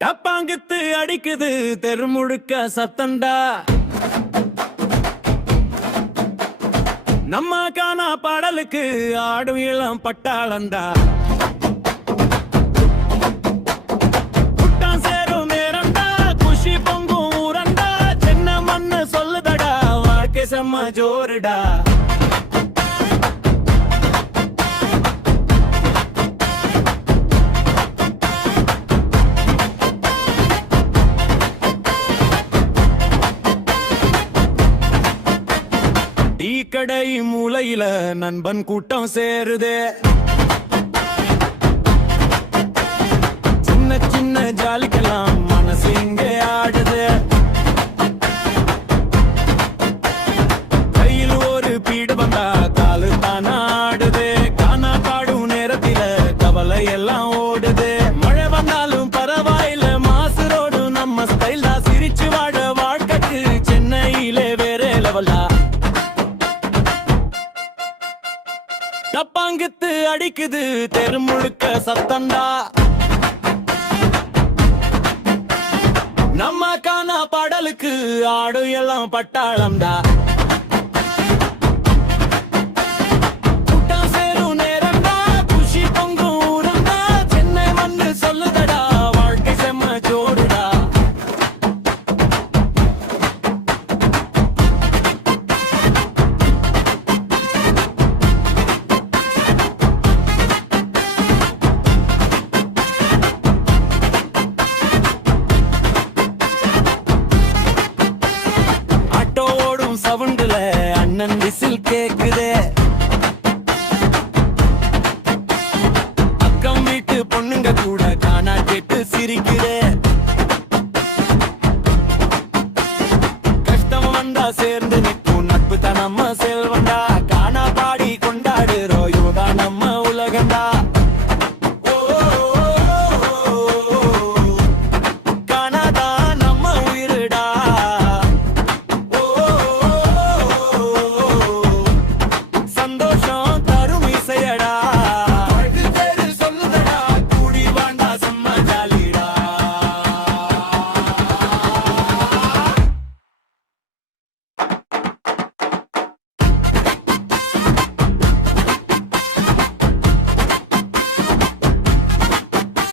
டப்பாங்குத்து அடிக்குது தெருமுழுக்க சத்தண்டா. நம்ம காணா பாடலுக்கு ஆடும் இளம் பட்டாளந்தா. புட்டான் சேரும் நேரண்டா, குஷி பொங்கும் ஊரண்டா. சின்ன மண்ணு சொல்லுதடா, வாழ்க்கை செம்ம ஜோருடா. டீ கடை மூலையில நண்பன் கூட்டம் சேருதே. சின்ன சின்ன ஜாலிக்கெல்லாம் மனசு இங்கே ஆடுது. கையில் ஒரு பீடு வந்தா காலு தானா ஆடுது. காணா பாடும் நேரத்தில கவலை எல்லாம் ஓடுது. மழை வந்தாலும் பரவாயில்ல, மாசு ரோடு நம்ம ஸ்டைல் தான். சிரிச்சு வாழ வாழ்க்கைக்கு சென்னையிலே வேற லெவலா. டப்பாங்குத்து அடிக்குது தெருமுழுக்க சத்தண்டா. நம்ம காணா பாடலுக்கு ஆடு எல்லாம் பட்டாளம்டா.